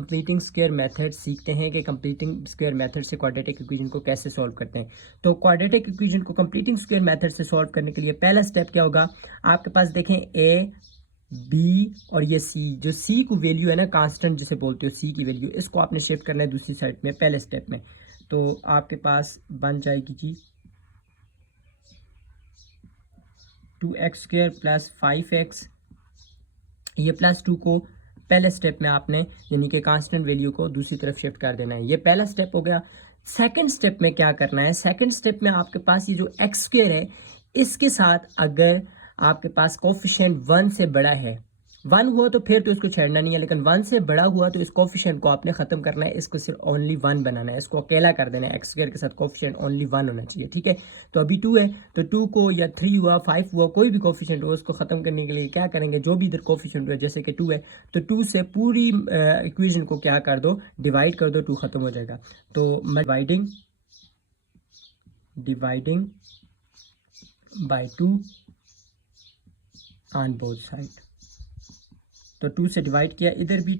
Completing square method सीखते हैं कि कंप्लीटिंग स्क्वायर मेथड से क्वाड्रेटिक इक्वेशन को कैसे सॉल्व करते हैं। तो क्वाड्रेटिक इक्वेशन को कंप्लीटिंग स्क्वायर मेथड से सॉल्व करने के लिए पहला स्टेप क्या होगा, आपके पास देखें ए बी और ये सी, जो सी की वैल्यू है ना कांस्टेंट जिसे बोलते हो सी की वैल्यू, इसको आपने शिफ्ट करना है दूसरी साइड में पहले स्टेप में। तो आपके पास बन जाएगी जी 2x² + 5x, ये +2 को पहले स्टेप में आपने यानी कि कांस्टेंट वैल्यू को दूसरी तरफ शिफ्ट कर देना है। ये पहला स्टेप हो गया। सेकंड स्टेप में क्या करना है, सेकंड स्टेप में आपके पास ये जो x² है इसके साथ अगर आपके पास कोफिशिएंट 1 से बड़ा है, 1 हुआ तो फिर तो इसको छेड़ना नहीं है, लेकिन 1 से बड़ा हुआ तो इस कोफिशिएंट को आपने ख़त्म करना है, इसको सिर्फ ओनली 1 बनाना है, इसको अकेला कर देना है। x² के साथ कोफिशिएंट ओनली 1 होना चाहिए, ठीक है। तो अभी 2 है तो 2 को या 3 हुआ 5 हुआ कोई भी कोफिशिएंट हो उसको ख़त्म करने के लिए क्या करेंगे, जो भी इधर कोफिशिएंट हुआ जैसे कि 2 है तो 2 से पूरी इक्वेशन को क्या कर दो, डिवाइड कर दो, 2 ख़त्म हो जाएगा। तो dividing by 2 on both side, तो 2 से डिवाइड किया, इधर भी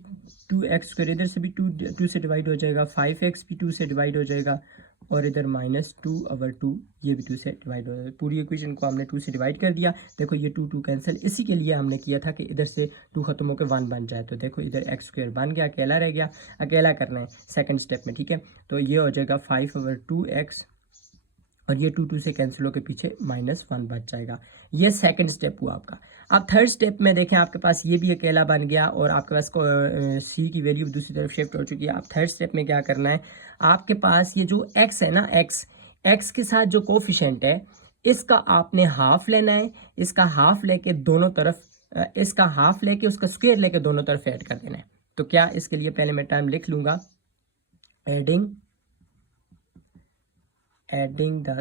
2x², इधर से भी 2 से डिवाइड हो जाएगा, 5x भी 2 से डिवाइड हो जाएगा, और इधर -2/2 ये भी 2 से डिवाइड हो जाएगा। पूरी इक्वेशन को हमने 2 से डिवाइड कर दिया। देखो ये 2 कैंसिल, इसी के लिए हमने किया था कि इधर से 2 खत्म होकर 1 बन जाए। तो देखो इधर x² बन गया, अकेला रह गया, अकेला करना है सेकंड स्टेप में, ठीक है। तो ये हो जाएगा 5/2x, और ये 2 से कैंसिल होकर पीछे -1 बच जाएगा। ये सेकंड स्टेप हुआ आपका। अब थर्ड स्टेप में देखें आपके पास ये भी अकेला बन गया और आपके पास सी की वैल्यू दूसरी तरफ शिफ्ट हो चुकी है। अब थर्ड स्टेप में क्या करना है, आपके पास ये जो x है ना, x के साथ जो कोफिशिएंट है इसका आपने हाफ लेना है, इसका हाफ लेके दोनों तरफ इसका हाफ लेके उसका स्क्वायर लेके दोनों तरफ ऐड कर देना है। तो क्या इसके लिए पहले मैं टर्म लिख लूंगा, adding the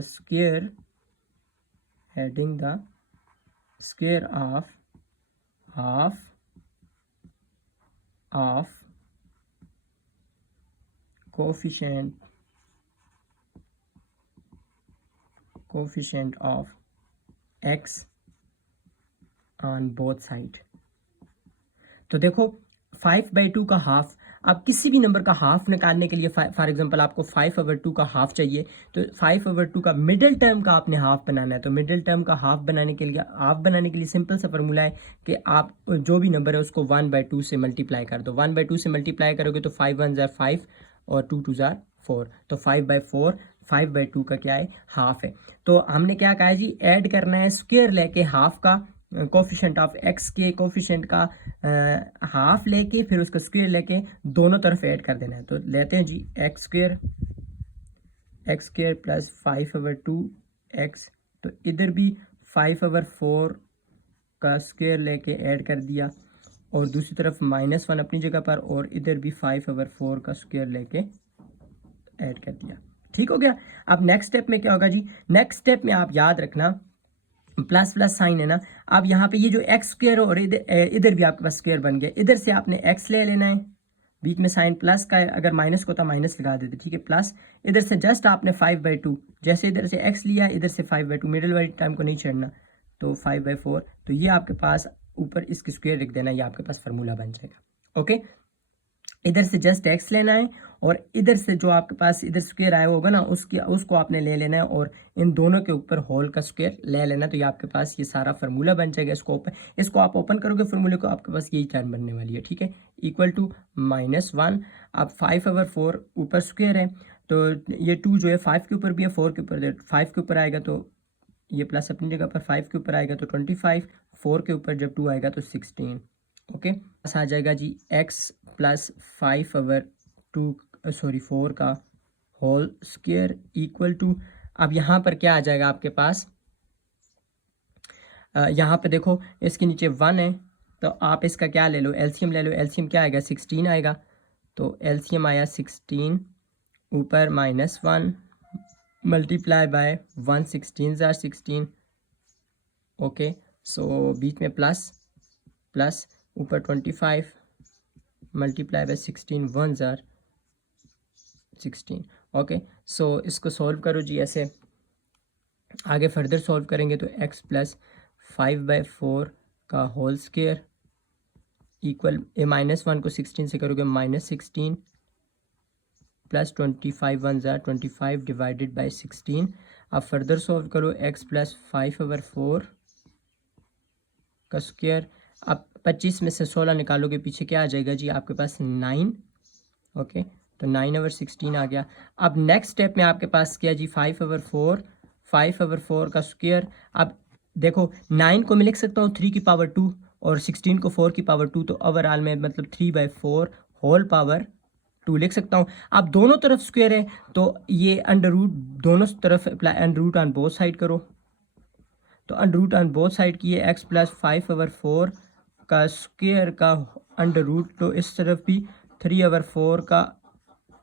square of half of coefficient of x on both side। तो देखो 5/2 का हाफ, अब किसी भी नंबर का हाफ निकालने के लिए फॉर एग्जांपल आपको 5/2 का हाफ चाहिए, तो 5/2 का मिडिल टर्म का आपने हाफ बनाना है। तो मिडिल टर्म का हाफ बनाने के लिए सिंपल सा फॉर्मूला है कि आप जो भी नंबर है उसको 1/2 से मल्टीप्लाई कर दो। 1/2 से मल्टीप्लाई करोगे तो 5 1 ज़ार 5 और 2 2 ज़ार 4, तो 5/4 5/2 का क्या है, हाफ है। तो हमने क्या कहा है जी, ऐड करना है स्क्वायर लेके हाफ का, कोफिशिएंट ऑफ एक्स के कोफिशिएंट का हाफ लेके फिर उसका स्क्वायर लेके दोनों तरफ ऐड कर देना है। तो लेते हैं जी x² + 5/2x, तो इधर भी 5/4 का स्क्वायर लेके ऐड कर दिया और दूसरी तरफ -1 अपनी जगह पर, और इधर भी 5/4 का स्क्वायर लेके ऐड कर दिया। ठीक हो गया। अब नेक्स्ट स्टेप में क्या होगा जी, नेक्स्ट स्टेप में आप याद रखना प्लस साइन है ना। अब यहाँ पे ये जो x² और इधर भी आपके पास स्क्वायर बन गया, इधर से आपने x ले लेना है, बीच में साइन प्लस का है, अगर माइनस को था माइनस लगा देते, ठीक है, प्लस इधर से जस्ट आपने 5/2, जैसे इधर से x लिया इधर से 5/2, मिडिल वाली टाइम को नहीं छेड़ना, तो 5/4, तो ये आपके पास ऊपर इसकी स्क्वायर लिख देना, ये आपके पास फार्मूला बन जाएगा। ओके, इधर से जस्ट x लेना है और इधर से जो आपके पास इधर स्क्वायर आया होगा ना उसको आपने ले लेना है और इन दोनों के ऊपर होल का स्क्वायर ले लेना। तो ये आपके पास ये सारा फार्मूला बन जाएगा। इसको आप ओपन करोगे फार्मूले को, आपके पास यही टर्म बनने वाली है, ठीक है, इक्वल टू -1। अब 5/4 ऊपर स्क्वायर है, तो ये 2 जो है 5 के ऊपर भी है, 4 के ऊपर, 5 के ऊपर आएगा तो ये प्लस अपनी जगह पर, 5 के ऊपर आएगा तो 25, 4 के ऊपर जब 2 आएगा तो 16। ओके, बस आ जाएगा जी x + 4 का होल स्क्वायर इक्वल टू, अब यहाँ पर क्या आ जाएगा आपके पास, यहाँ पे देखो इसके नीचे 1 है, तो आप इसका क्या ले लो, एलसीएम ले लो। एलसीएम क्या आएगा, 16 आएगा, तो एलसीएम आया 16, ऊपर -1 मल्टीप्लाई बाय 1, 16 ज़ार 16। ओके, सो बीच में प्लस ऊपर 25 मल्टीप्लाई बाय 16, 1 ज़ार 16। ओके, सो इसको सॉल्व करो जी, ऐसे आगे फर्दर सॉल्व करेंगे तो x + 5/4 का होल स्क्वायर इक्वल ए -1 को 16 से करोगे -16 प्लस 25 1 ज़ा 25 डिवाइडेड बाई 16। अब फर्दर सॉल्व करो x प्लस 5/4 का स्क्वायर। अब 25 में से 16 निकालोगे पीछे क्या आ जाएगा जी आपके पास 9। ओके, तो 9/16 आ गया। अब नेक्स्ट स्टेप में आपके पास क्या जी 5/4 का स्क्वायर। अब देखो 9 को मैं लिख सकता हूँ 3 की पावर 2 और 16 को 4 की पावर 2, तो ओवरऑल में मतलब 3/4 होल पावर 2 लिख सकता हूँ। अब दोनों तरफ स्क्वायर है तो ये अंडर रूट दोनों तरफ apply, under root on both side करो। तो under root on both side किए x प्लस 5/4 का स्क्वायर का अंडर रूट, तो इस तरफ भी 3/4 का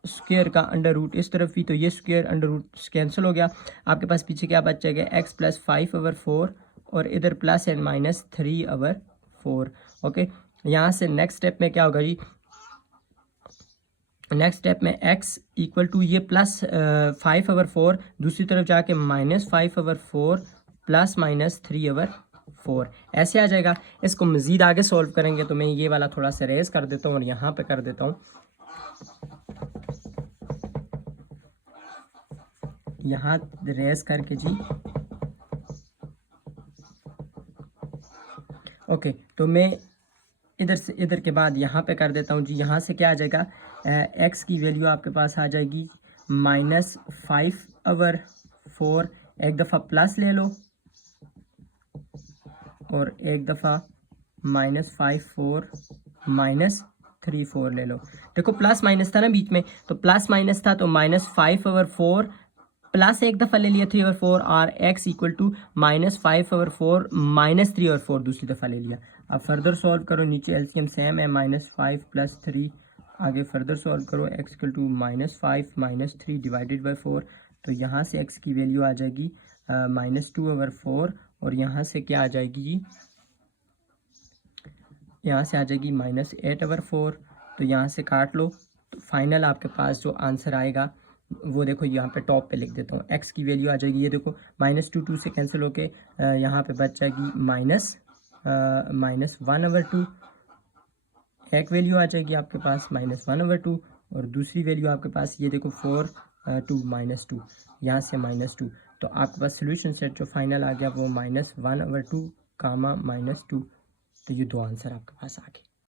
स्क्वायर का अंडर रूट इस तरफ भी, तो ये स्क्वायर अंडर रूट कैंसिल हो गया। आपके पास पीछे क्या बचेगा x प्लस 5/4 और इधर प्लस एंड माइनस 3/4। ओके, यहाँ से नेक्स्ट स्टेप में क्या होगा जी, नेक्स्ट स्टेप में x इक्वल टू ये प्लस 5/4 दूसरी तरफ जाके -5/4 प्लस माइनस 3/4 ऐसे आ जाएगा। इसको मज़ीद आगे सॉल्व करेंगे तो मैं ये वाला थोड़ा सा रेज कर देता हूँ और यहाँ पे कर देता हूँ, यहाँ रेज करके जी। ओके, तो मैं इधर से इधर के बाद यहाँ पे कर देता हूँ जी। यहाँ से क्या आ जाएगा, x की वैल्यू आपके पास आ जाएगी -5/4। एक दफ़ा प्लस ले लो और एक दफ़ा -5/4 -3/4 ले लो। देखो प्लस माइनस था ना बीच में, तो प्लस माइनस था तो -5/4 प्लस एक दफ़ा ले लिया 3/4 और x इक्वल टू -5/4 -3/4 दूसरी दफ़ा ले लिया। अब फर्दर सॉल्व करो, नीचे एलसीएम सेम है, -5 + 3। आगे फर्दर सॉल्व करो, x equal to -5 - 3 divided by 4। तो यहाँ से x की वैल्यू आ जाएगी -2/4 और यहाँ से क्या आ जाएगी जी, यहाँ से आ जाएगी -8/4। तो यहाँ से काट लो, तो फाइनल आपके पास जो आंसर आएगा वो देखो यहाँ पे टॉप पे लिख देता हूँ। x की वैल्यू आ जाएगी, ये देखो -2 से कैंसिल होके यहाँ पे बच जाएगी -1/2। एक वैल्यू आ जाएगी आपके पास -1/2 और दूसरी वैल्यू आपके पास ये देखो 4/2 -2, यहाँ से -2। तो आपके पास सोल्यूशन सेट जो फाइनल आ गया वो -1/2, -2। तो ये दो आंसर आपके पास आ गए।